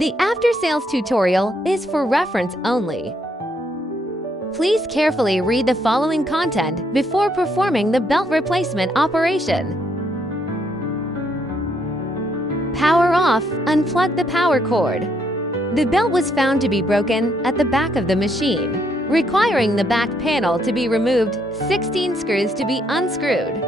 The after-sales tutorial is for reference only. Please carefully read the following content before performing the belt replacement operation. Power off, unplug the power cord. The belt was found to be broken at the back of the machine, requiring the back panel to be removed, 16 screws to be unscrewed.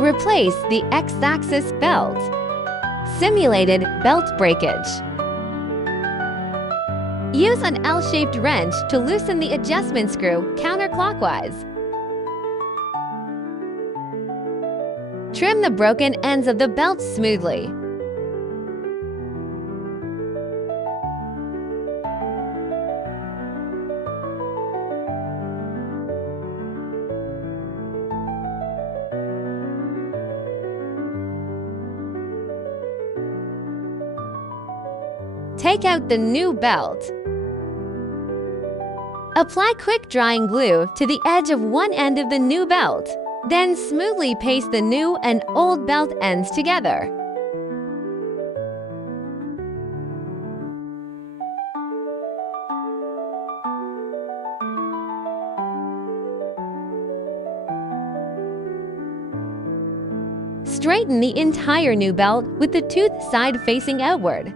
Replace the X-axis belt. Simulated belt breakage. Use an L-shaped wrench to loosen the adjustment screw counterclockwise. Trim the broken ends of the belt smoothly. Take out the new belt. Apply quick drying glue to the edge of one end of the new belt. Then smoothly paste the new and old belt ends together. Straighten the entire new belt with the tooth side facing outward.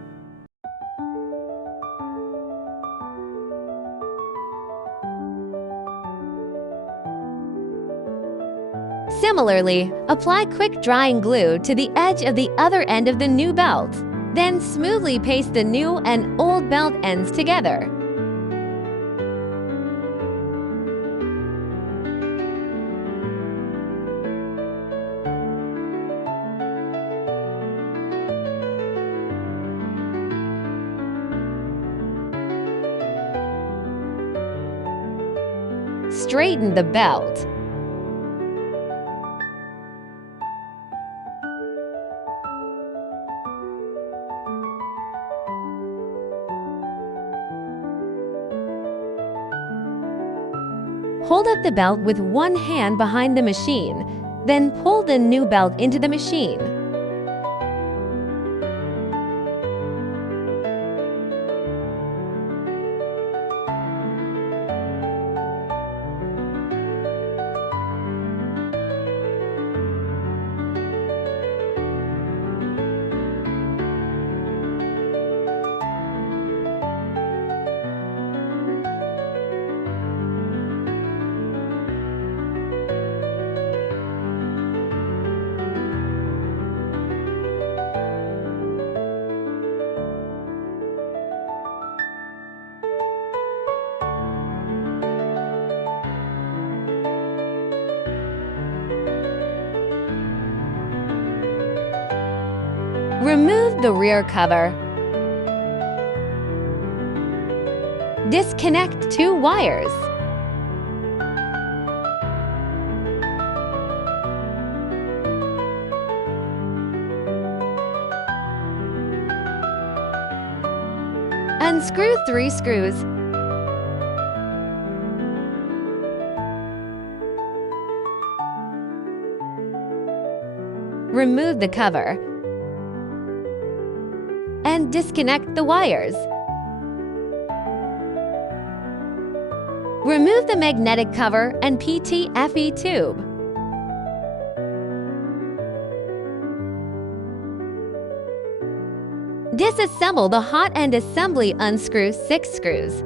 Similarly, apply quick drying glue to the edge of the other end of the new belt. Then smoothly paste the new and old belt ends together. Straighten the belt. Hold up the belt with one hand behind the machine, then pull the new belt into the machine. Remove the rear cover. Disconnect two wires. Unscrew 3 screws. remove the cover and disconnect the wires. Remove the magnetic cover and PTFE tube. Disassemble the hot end assembly, unscrew 6 screws.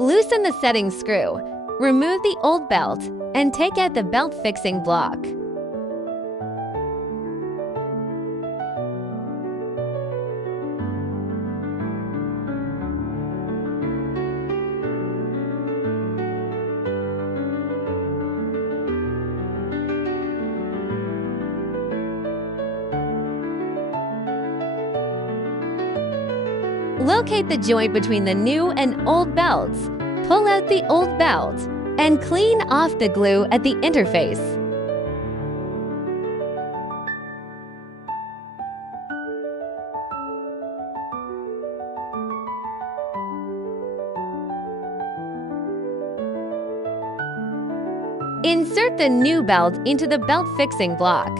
Loosen the setting screw, remove the old belt, and take out the belt fixing block. Locate the joint between the new and old belts. Pull out the old belt and clean off the glue at the interface. Insert the new belt into the belt fixing block.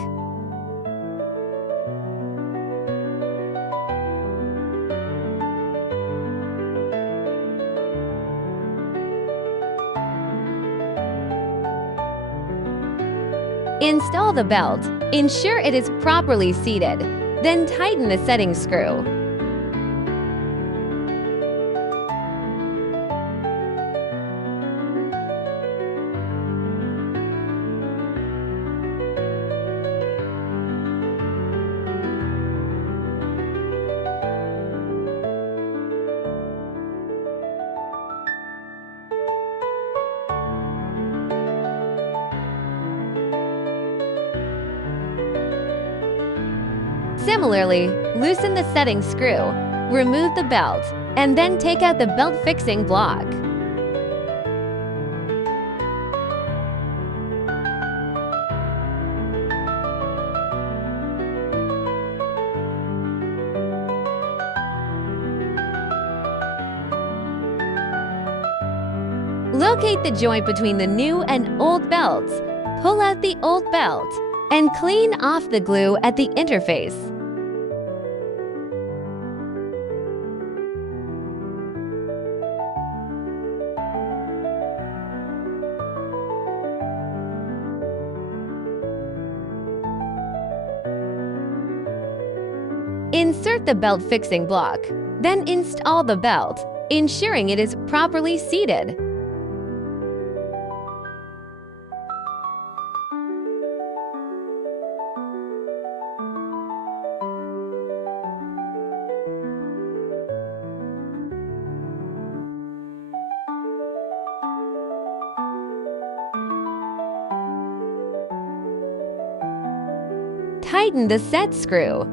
Install the belt. Ensure it is properly seated. Then tighten the setting screw. Similarly, loosen the setting screw, remove the belt, and then take out the belt fixing block. Locate the joint between the new and old belts. Pull out the old belt and clean off the glue at the interface. Insert the belt fixing block, then install the belt, ensuring it is properly seated. Tighten the set screw.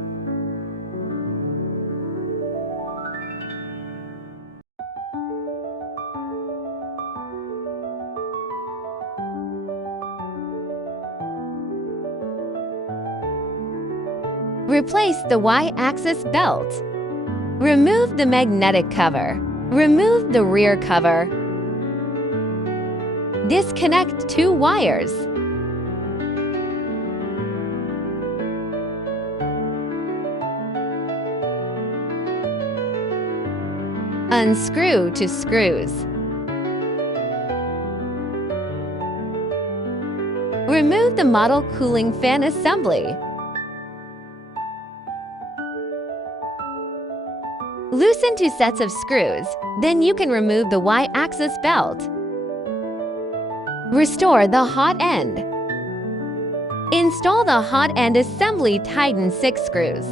Replace the Y-axis belt. Remove the magnetic cover. Remove the rear cover. Disconnect 2 wires. Unscrew 2 screws. Remove the model cooling fan assembly. Loosen 2 sets of screws, then you can remove the Y-axis belt. Restore the hot end. Install the hot end assembly, tighten 6 screws.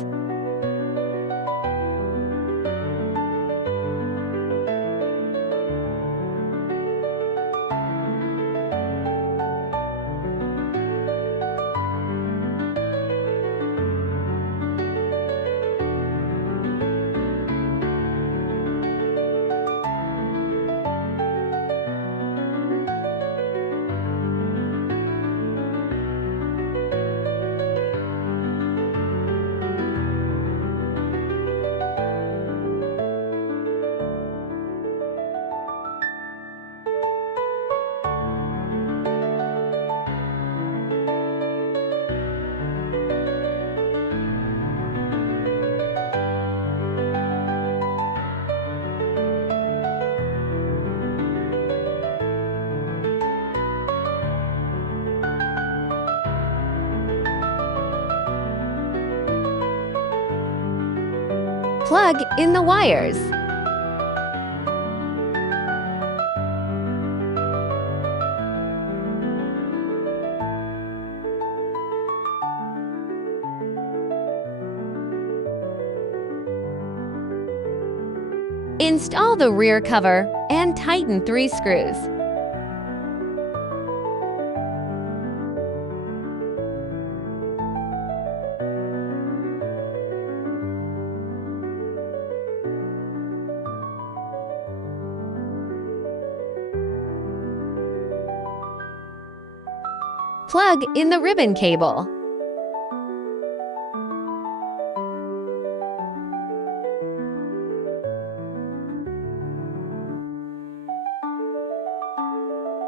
Plug in the wires. Install the rear cover and tighten 3 screws. Plug in the ribbon cable.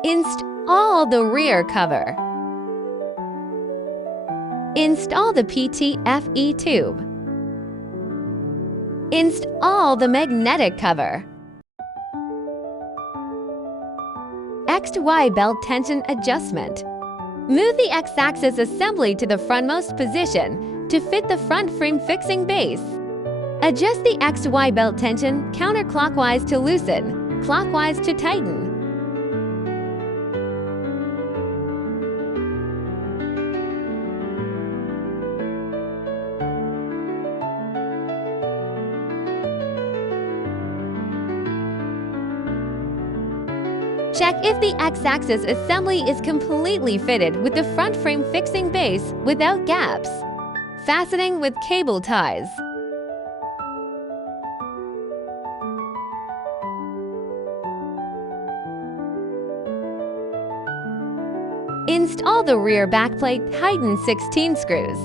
Install the rear cover. Install the PTFE tube. Install the magnetic cover. XY belt tension adjustment. Move the X-axis assembly to the frontmost position to fit the front frame fixing base. Adjust the XY belt tension counterclockwise to loosen, clockwise to tighten. Check if the X-axis assembly is completely fitted with the front frame fixing base without gaps. Fastening with cable ties. Install the rear backplate, tighten 16 screws.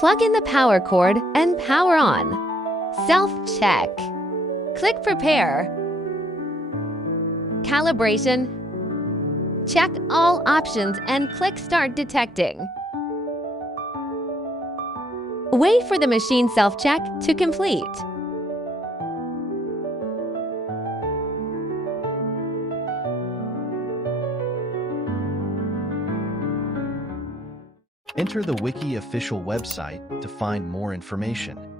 Plug in the power cord and power on. Self-check. Click Prepare. Calibration. Check all options and click Start Detecting. Wait for the machine self-check to complete. Enter the Wiki official website to find more information.